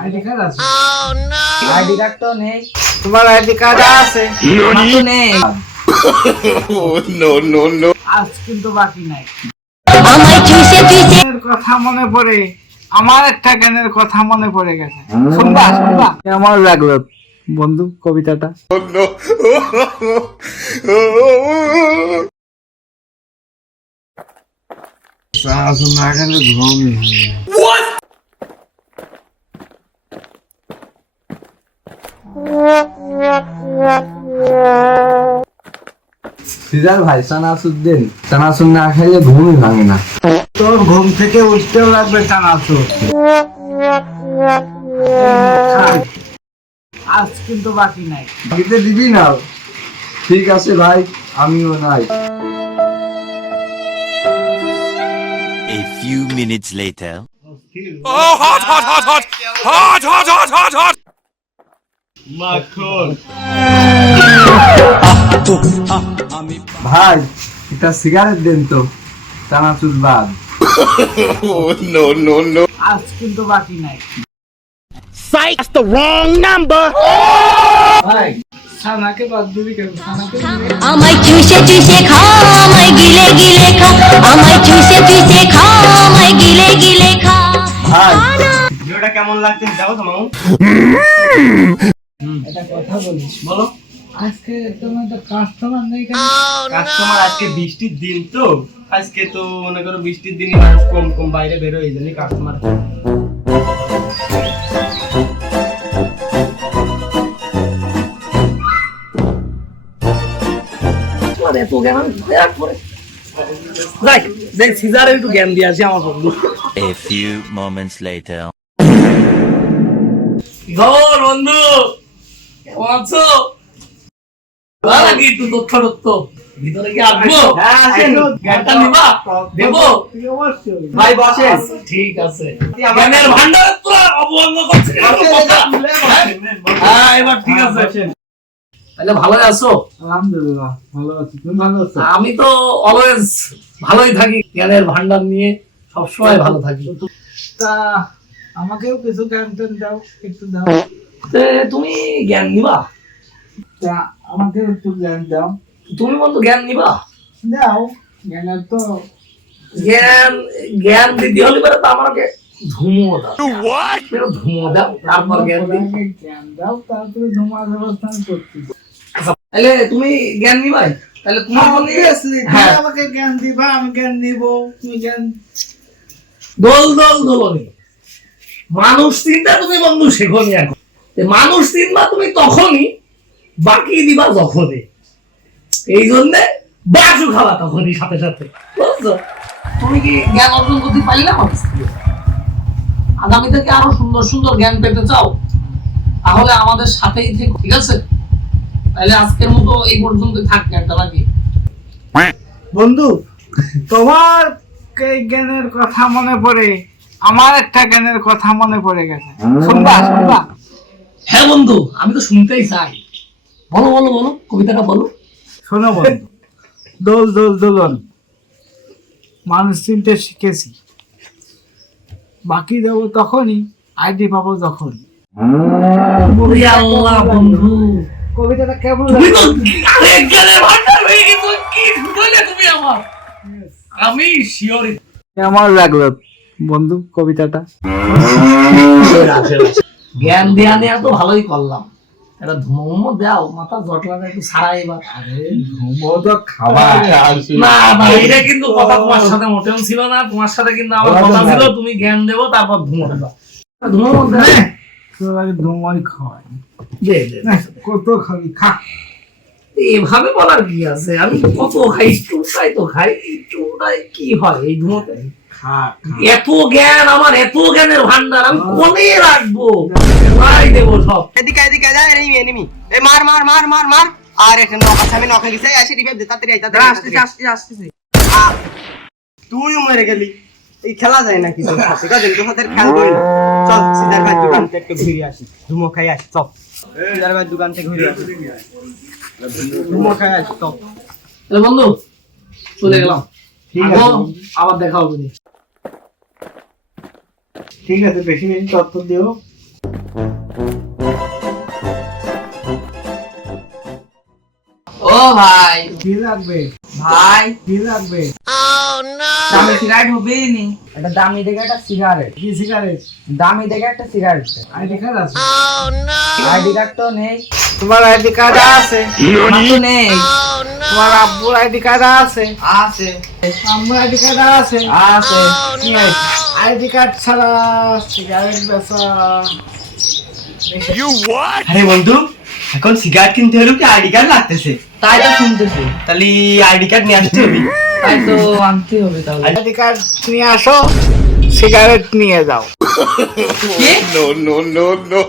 ID card আছে? ID card তো নেই। তোমার আইডি কার্ড আছে? আমার তো নেই। আজ কিন্তু বাকি নাই। আমায় চুষে চুষে জ্ঞানের কথা মনে পড়ে, আমার একটা জ্ঞানের কথা মনে পড়ে গেছে। শুনবা শুনবা? কেমন লাগলো বন্ধু কবিতাটা? না খেলে ঘুমই হয় না। সিজার ভাই চানাচুর চানাচুর না খাইলে ঘুমই ভাঙে না। তোর ঘুম থেকে উঠতেও লাগবে চানাচুর। আজ কিন্তু বাকি নাই। বাকিতে দিবি না? ঠিক আছে ভাই, আমিও নাই। A few minutes later. Oh, hot, hot, hot, hot, hot, hot, hot, hot, hot. ভাই এটা সিগারেট দেন তো, চানাচুর বাদ। আজ কিন্তু বাকি নাই। That's the wrong number. ভাই ছানাকে বাদ দিবি কেন? ছানাকে দিবি। আমায় চুষে চুষে খা, আমায় গিলে গিলে খা, আমায় চুষে চুষে খা, আমায় গিলে গিলে খা। ভাই ভিডিওটা কেমন লাগছে দেখো তো মামু। একটা কথা বলিস, বলো। আজকে তোমার তো কাস্টমার নেই কেন? কাস্টমার আজকে বৃষ্টির দিন তো, আজকে তো মনে করো বৃষ্টির দিনই মানুষ কম কম বাইরে বেরোয়, এই জন্যই কাস্টমার। সিজারে একটু জ্ঞান দিয়ে আসি আমার বন্ধু। A few moments later. বন্ধু কেমন আছো? ভালো নাকি? একটু তথ্য ভিতরে কি আসবো? হ্যাঁ আসেন, জ্ঞানটা নিবা? দেবো? ভাই বসেন। ঠিক আছে। জ্ঞানের ভান্ডার তো অবঙ্গ করছে। হ্যাঁ এবার ঠিক আছে। তাহলে ভালো আছো? আলহামদুলিল্লাহ ভালো আছি, তুমি ভালো আছো? আমি তো অলওয়েজ ভালোই থাকি, জ্ঞানের ভান্ডার নিয়ে সবসময় ভালো থাকি। তা আমাকেও কিছু জ্ঞান ট্যান দাও, একটু দাও। তুমি জ্ঞান নিবা? তা আমাকে একটু জ্ঞান দাও। তুমি বন্ধু জ্ঞান নিবা? দাও জ্ঞানের তো জ্ঞান জ্ঞান দিতে হলে পরে তো আমাকে ধুমো দাও। What? ধুমো দাও, তারপর জ্ঞান দিই। আমাকে জ্ঞান দাও, তারপরে তোমার ব্যবস্থা আমি করছি। তাহলে তুমি জ্ঞান নিবাই? তাহলে তোমার বন্ধু হ্যাঁ আমাকে জ্ঞান দিবা, আমি জ্ঞান নিব, তুমি জ্ঞান। দোলনি মানুষ চিন্তা তুমি বন্ধু শেখনি এখন। মানুষ চিনবা তুমি তখনই, বাকি দিবা যখনই। এই জন্যে বাসু খাওয়া তখনই সাথে সাথে, বুঝছো? তুমি কি জ্ঞান অর্জন করতে পারি না মানুষ থেকে? আগামী থেকে আরো সুন্দর সুন্দর জ্ঞান পেতে চাও তাহলে আমাদের সাথেই থেকো, ঠিক আছে? তাহলে আজকের মতো এই পর্যন্ত থাক জ্ঞানটা নাকি? বন্ধু তোমার এই জ্ঞানের কথা মনে পড়ে, আমার একটা জ্ঞানের কথা মনে পড়ে গেছে। শুনবা শুনবা? হ্যাঁ বন্ধু, আমি তো শুনতেই চাই। বলো বলো বলো, কবিতাটা বলো। শোনো বন্ধু, দোল দোল দোলন মানুষ চিনতে শিখেছি, বাকি দেবো তখনই, আইডি পাবো যখন। ওরে আল্লাহ বন্ধু, কবিতাটা কেমন তুমি তো লাগলো? আরেক জ্ঞানের ভান্ডার হয়ে গেছো। কি শুনাইলে তুমি আমার? আমি শিওরই। কেমন লাগলো বন্ধু কবিতাটা? জ্ঞান দেয়া নেয়া তো ভালোই করলাম। একটা ধুমো দাও, মাথা জটলাটা একটু ছাড়া এবার। ঘুমো তো খাবার। না না, এটা কিন্তু কথা তোমার সাথে মোটেও ছিল না। তোমার সাথে কিন্তু আমার কথা ছিল তুমি জ্ঞান দেবো তারপর ধুমো দেবা। ধুমো দেবে? তোর আগে ধুমোই খাওয়াই। দে দে। কত খাবি খা। এভাবে বলার কি আছে? আমি কত খাই, চুটাই তো খাই। চুটাই কি হয় এই ধুমোতে? খা এত জ্ঞান আমার, এত জ্ঞানের ভান্ডার আমি কোনে রাখবো? ভাই দেবো সব। এদিকে এদিকে যা, এনিমি এনিমি। এই মার মার মার মার মার। আর একটা নক আছে, আমি নকে গেছি, আসি রিভাইভ দে তাড়াতাড়ি আই তাড়াতাড়ি। আসতেছি। তুইও মরে গেলি। এই খেলা যায় নাকি তোর সাথে? কাজে তোর সাথে খেল করি না। চল সিদার ভাই দোকান থেকে একটু ঘুরে আসি, ধুমো খাই আসি চল। সিদার ভাই দোকান থেকে ঘুরে আসি, ধুমো খাই আসি চল। তাহলে বন্ধু চলে গেলাম। ঠিক আছে। আবার দেখা হবে। ঠিক আছে, বেশি বেশি তথ্য দিও। ও ভাই কি লাগবে? ভাই কি লাগবে? দামি সিগারেট হবে নি? একটা দামি দেখে একটা সিগারেট, কি সিগারেট? দামি দেখে একটা সিগারেট। আইডি কার্ড আছে? আইডি কার্ড তো নেই। তোমার আইডি কার্ড আছে? আমার তো নেই। তোমার আব্বুর আইডি কার্ড আছে? আছে আম্মুর আইডি কার্ড আছে? আছে। আইডি কার্ড ছাড়া সিগারেট বেচা? You what? আরে বন্ধু এখন সিগারেট কিনতে হলেও কি আইডি কার্ড লাগতেছে? তাই তো শুনতেছি। তাহলে আইডি কার্ড নিয়ে আসতে হবে। তাই তো আনতে হবে তাহলে। আইডি কার্ড নিয়ে আসো, সিগারেট নিয়ে যাও। কি? No, no, no, no.